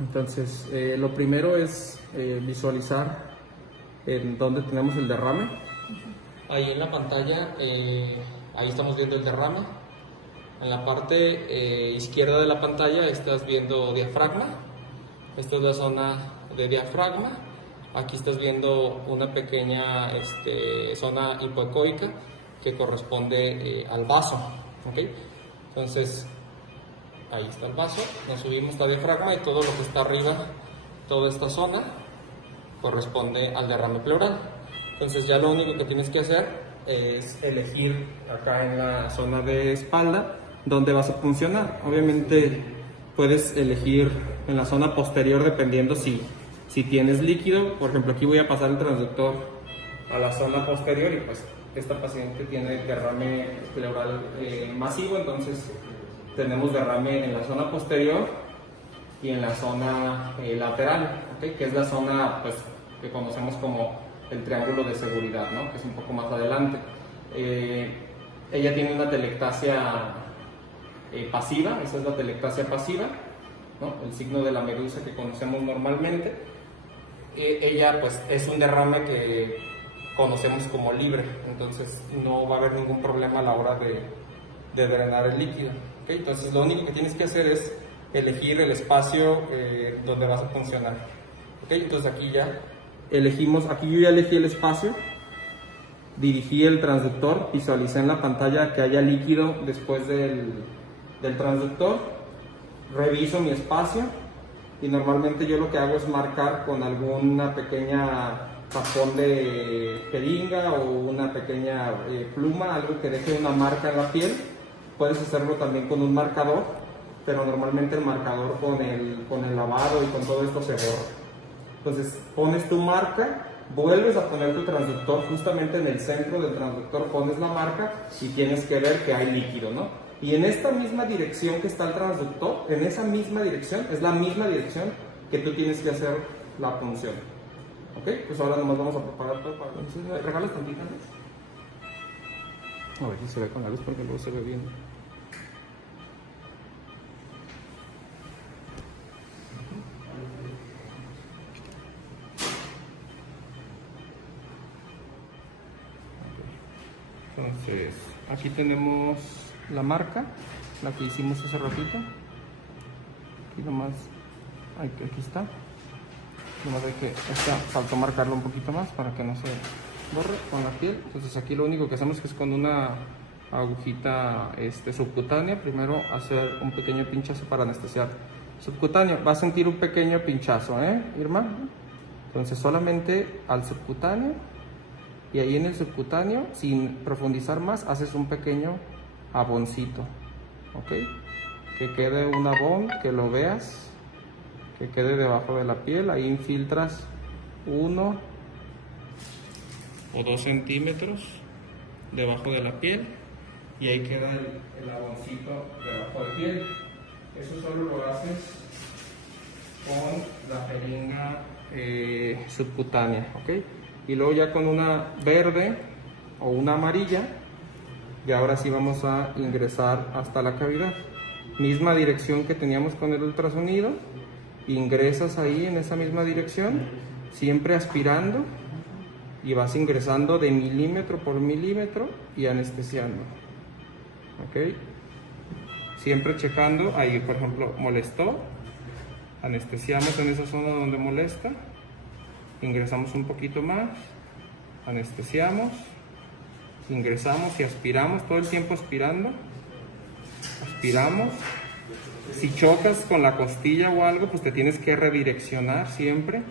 Entonces, lo primero es visualizar en dónde tenemos el derrame. Ahí en la pantalla, ahí estamos viendo el derrame. En la parte izquierda de la pantalla estás viendo diafragma. Esta es la zona de diafragma. Aquí estás viendo una pequeña zona hipoecoica que corresponde al vaso. ¿Okay? Entonces, ahí está el vaso, nos subimos a diafragma y todo lo que está arriba, toda esta zona, corresponde al derrame pleural. Entonces ya lo único que tienes que hacer es elegir acá en la zona de espalda dónde vas a funcionar. Obviamente puedes elegir en la zona posterior dependiendo si tienes líquido. Por ejemplo, aquí voy a pasar el transductor a la zona posterior y pues esta paciente tiene derrame pleural masivo, entonces tenemos derrame en la zona posterior y en la zona lateral, ¿okay? Que es la zona pues, que conocemos como el triángulo de seguridad, ¿no? Que es un poco más adelante. Ella tiene una telectasia pasiva, esa es la telectasia pasiva, ¿no? El signo de la medusa que conocemos normalmente. Ella pues es un derrame que conocemos como libre, entonces no va a haber ningún problema a la hora de drenar el líquido. ¿Okay? Entonces lo único que tienes que hacer es elegir el espacio donde vas a funcionar. ¿Okay? Entonces aquí ya elegimos, aquí yo ya elegí el espacio, dirigí el transductor, visualicé en la pantalla que haya líquido después del transductor, reviso mi espacio y normalmente yo lo que hago es marcar con alguna pequeña tapón de jeringa o una pequeña pluma, algo que deje una marca en la piel. Puedes hacerlo también con un marcador, pero normalmente el marcador con el lavado y con todo esto se borra. Entonces pones tu marca, vuelves a poner tu transductor justamente en el centro del transductor, pones la marca y tienes que ver que hay líquido, ¿no? Y en esta misma dirección que está el transductor, en esa misma dirección, es la misma dirección que tú tienes que hacer la punción. ¿Ok? Pues ahora nomás vamos a preparar todo para... Entonces, ¿regalas tantita luz? A ver si se ve con la luz porque luego se ve bien. Entonces, aquí tenemos la marca, la que hicimos hace ratito. Aquí nomás, aquí está. Nomás hay que, faltó marcarlo un poquito más para que no se borre con la piel. Entonces aquí lo único que hacemos es con una agujita subcutánea, primero hacer un pequeño pinchazo para anestesiar. Subcutáneo, va a sentir un pequeño pinchazo, Irma? Entonces solamente al subcutáneo. Y ahí en el subcutáneo, sin profundizar más, haces un pequeño aboncito, ¿ok? Que quede un abón, que lo veas, que quede debajo de la piel. Ahí infiltras 1 o 2 centímetros debajo de la piel y ahí queda el aboncito debajo de piel. Eso solo lo haces con la jeringa subcutánea, ¿ok? Y luego ya con una verde o una amarilla, y ahora sí vamos a ingresar hasta la cavidad. Misma dirección que teníamos con el ultrasonido, ingresas ahí en esa misma dirección, siempre aspirando, y vas ingresando de milímetro por milímetro y anestesiando. ¿Ok? Siempre checando, ahí por ejemplo molestó, anestesiamos en esa zona donde molesta. Ingresamos un poquito más, anestesiamos, ingresamos y aspiramos, todo el tiempo aspirando, aspiramos. Si chocas con la costilla o algo, pues te tienes que redireccionar siempre.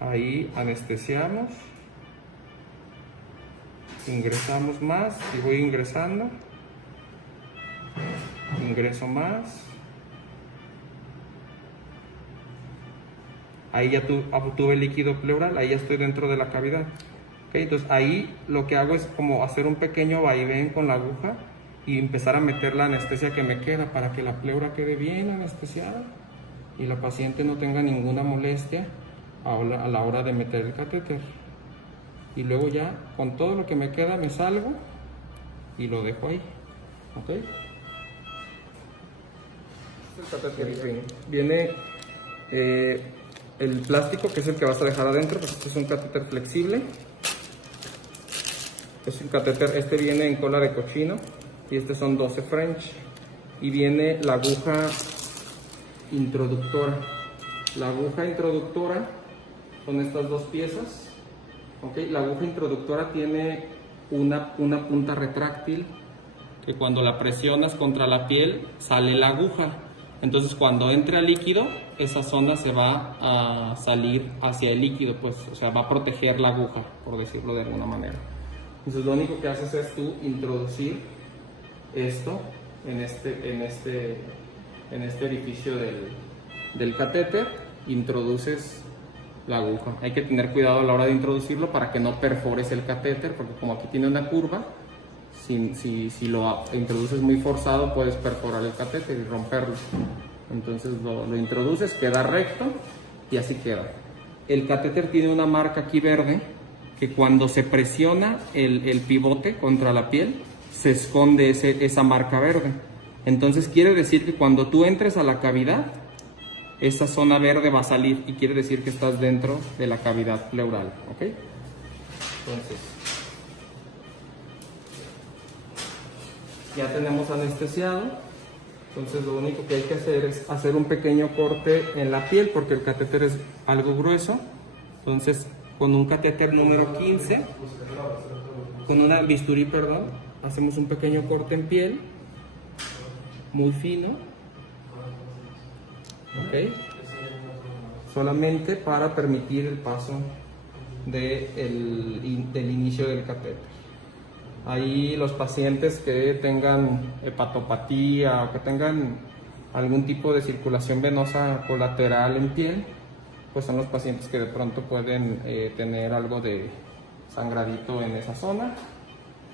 Ahí anestesiamos, ingresamos más, y voy ingresando, ingreso más. Ahí ya obtuve líquido pleural, ahí ya estoy dentro de la cavidad. ¿Okay? Entonces ahí lo que hago es como hacer un pequeño vaivén con la aguja y empezar a meter la anestesia que me queda para que la pleura quede bien anestesiada y la paciente no tenga ninguna molestia a la hora de meter el catéter. Y luego ya con todo lo que me queda me salgo y lo dejo ahí. ¿Ok? El catéter ring. Viene el plástico, que es el que vas a dejar adentro, porque este es un catéter flexible. Es un catéter, este viene en cola de cochino y este son 12 French. Y viene la aguja introductora. La aguja introductora son estas dos piezas. ¿Okay? La aguja introductora tiene una punta retráctil que cuando la presionas contra la piel sale la aguja. Entonces cuando entra el líquido, esa zona se va a salir hacia el líquido, pues, o sea, va a proteger la aguja, por decirlo de alguna manera. Entonces lo único que haces es tú introducir esto en este orificio del catéter, introduces la aguja. Hay que tener cuidado a la hora de introducirlo para que no perfores el catéter, porque como aquí tiene una curva, si lo introduces muy forzado puedes perforar el catéter y romperlo. Entonces lo introduces, queda recto y así queda. El catéter tiene una marca aquí verde que cuando se presiona el pivote contra la piel se esconde esa marca verde. Entonces quiere decir que cuando tú entres a la cavidad, esa zona verde va a salir y quiere decir que estás dentro de la cavidad pleural, ¿ok? Entonces, ya tenemos anestesiado. Entonces lo único que hay que hacer es hacer un pequeño corte en la piel porque el catéter es algo grueso. Entonces con un catéter número 15, con una bisturí, perdón, hacemos un pequeño corte en piel, muy fino, ¿ok? Solamente para permitir el paso del inicio del catéter. Ahí los pacientes que tengan hepatopatía o que tengan algún tipo de circulación venosa colateral en piel, pues son los pacientes que de pronto pueden tener algo de sangradito en esa zona.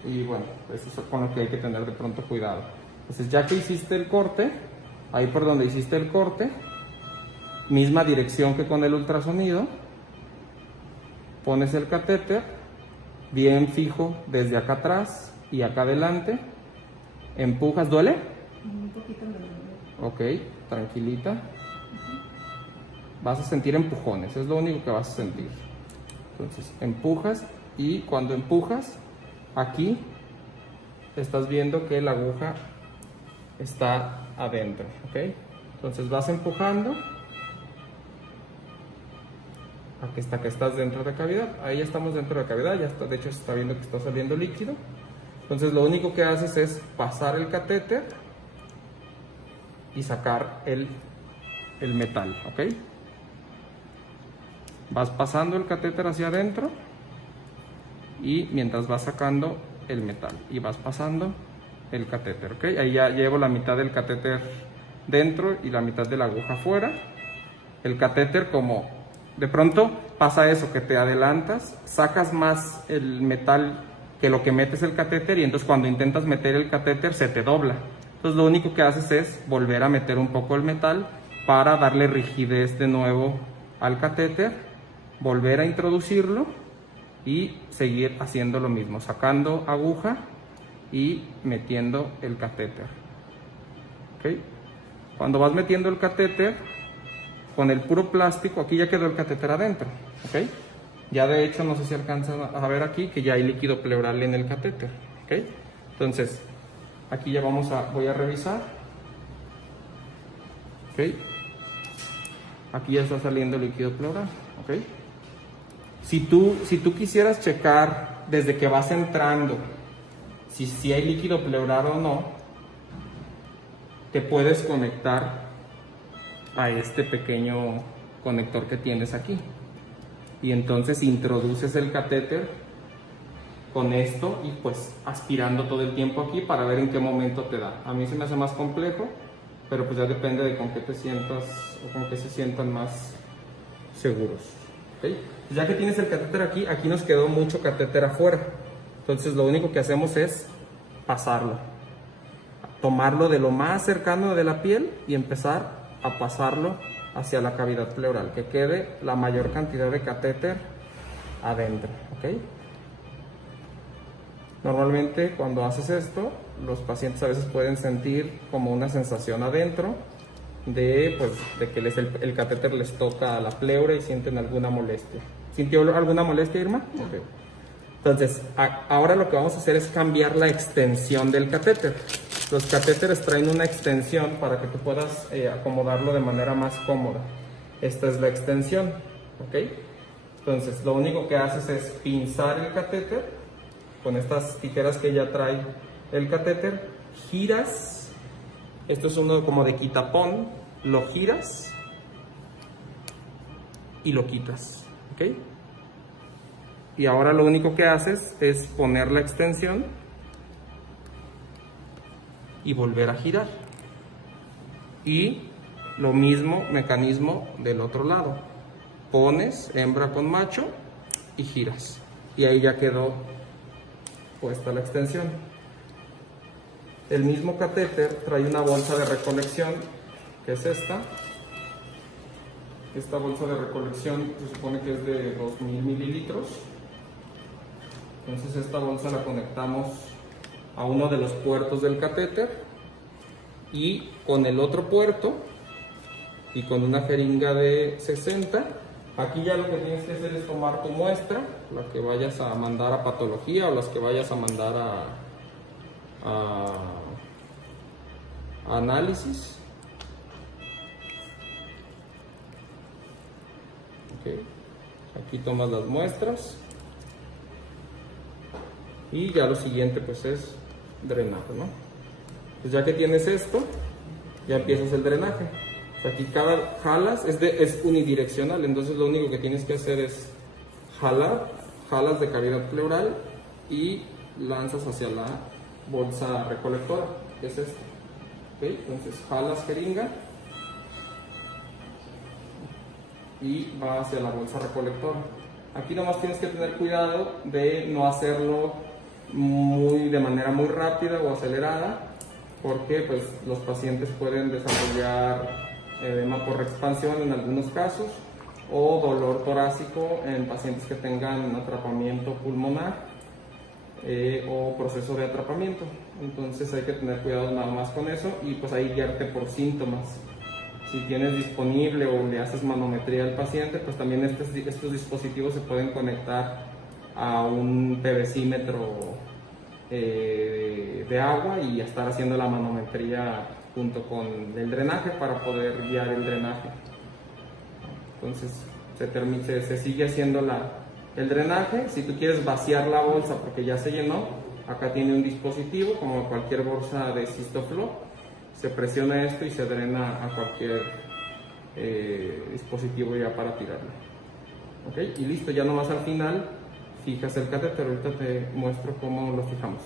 Y bueno, eso es con lo que hay que tener de pronto cuidado. Entonces ya que hiciste el corte, ahí por donde hiciste el corte, misma dirección que con el ultrasonido, pones el catéter bien fijo desde acá atrás y acá adelante, empujas. ¿Duele? Un poquito me duele. Ok, tranquilita. Vas a sentir empujones, es lo único que vas a sentir. Entonces empujas y cuando empujas, aquí estás viendo que la aguja está adentro, ¿ok? Entonces vas empujando hasta que estás dentro de la cavidad. Ahí ya estamos dentro de la cavidad, ya está, de hecho se está viendo que está saliendo líquido. Entonces lo único que haces es pasar el catéter y sacar el metal, ¿ok? Vas pasando el catéter hacia adentro y mientras vas sacando el metal y vas pasando el catéter, ¿ok? Ahí ya llevo la mitad del catéter dentro y la mitad de la aguja afuera. El catéter, como de pronto pasa eso, que te adelantas, sacas más el metal que lo que metes el catéter y entonces cuando intentas meter el catéter se te dobla. Entonces lo único que haces es volver a meter un poco el metal para darle rigidez de nuevo al catéter, volver a introducirlo y seguir haciendo lo mismo, sacando aguja y metiendo el catéter. ¿Okay? Cuando vas metiendo el catéter, con el puro plástico, aquí ya quedó el catéter adentro, ¿ok? Ya de hecho, no sé si alcanzan a ver aquí que ya hay líquido pleural en el catéter, ¿ok? Entonces, aquí ya voy a revisar, ¿ok? Aquí ya está saliendo líquido pleural, ¿ok? Si tú quisieras checar desde que vas entrando si hay líquido pleural o no, te puedes conectar a este pequeño conector que tienes aquí y entonces introduces el catéter con esto y pues aspirando todo el tiempo aquí para ver en qué momento te da. A mí se me hace más complejo, pero pues ya depende de con qué te sientas o con qué se sientan más seguros, ¿okay? Ya que tienes el catéter aquí nos quedó mucho catéter afuera, entonces lo único que hacemos es pasarlo, tomarlo de lo más cercano de la piel y empezar a pasarlo hacia la cavidad pleural, que quede la mayor cantidad de catéter adentro, ¿ok? Normalmente cuando haces esto, los pacientes a veces pueden sentir como una sensación adentro de que el catéter les toca a la pleura y sienten alguna molestia. ¿Sintió alguna molestia, Irma? No. Okay. Entonces, ahora lo que vamos a hacer es cambiar la extensión del catéter. Los catéteres traen una extensión para que tú puedas acomodarlo de manera más cómoda. Esta es la extensión, ¿ok? Entonces, lo único que haces es pinzar el catéter con estas tijeras que ya trae el catéter, giras, esto es uno como de quitapón, lo giras y lo quitas, ¿ok? Y ahora lo único que haces es poner la extensión y volver a girar. Y lo mismo mecanismo del otro lado. Pones hembra con macho y giras. Y ahí ya quedó puesta la extensión. El mismo catéter trae una bolsa de recolección, que es esta. Esta bolsa de recolección se supone que es de 2000 mililitros. Entonces esta bolsa la conectamos a uno de los puertos del catéter y con el otro puerto y con una jeringa de 60, aquí ya lo que tienes que hacer es tomar tu muestra, la que vayas a mandar a patología o las que vayas a mandar a análisis. Okay. Aquí tomas las muestras y ya lo siguiente pues es drenaje, ¿no? Pues ya que tienes esto, ya empiezas el drenaje. Aquí cada jalas es unidireccional, entonces lo único que tienes que hacer es jalas de cavidad pleural y lanzas hacia la bolsa recolectora, que es esta. ¿Okay? Entonces jalas jeringa y va hacia la bolsa recolectora. Aquí nomás tienes que tener cuidado de no hacerlo de manera muy rápida o acelerada, porque pues los pacientes pueden desarrollar edema por expansión en algunos casos o dolor torácico en pacientes que tengan atrapamiento pulmonar o proceso de atrapamiento. Entonces hay que tener cuidado nada más con eso y pues ahí guiarte por síntomas. Si tienes disponible o le haces manometría al paciente, pues también estos dispositivos se pueden conectar a un PVCímetro de agua y estar haciendo la manometría junto con el drenaje para poder guiar el drenaje. Entonces se sigue haciendo el drenaje. Si tú quieres vaciar la bolsa porque ya se llenó, acá tiene un dispositivo como cualquier bolsa de Cystoflo. Se presiona esto y se drena a cualquier dispositivo ya para tirarlo. ¿Okay? Y listo, ya nomás al final fijas el catéter. Ahorita te muestro cómo lo fijamos.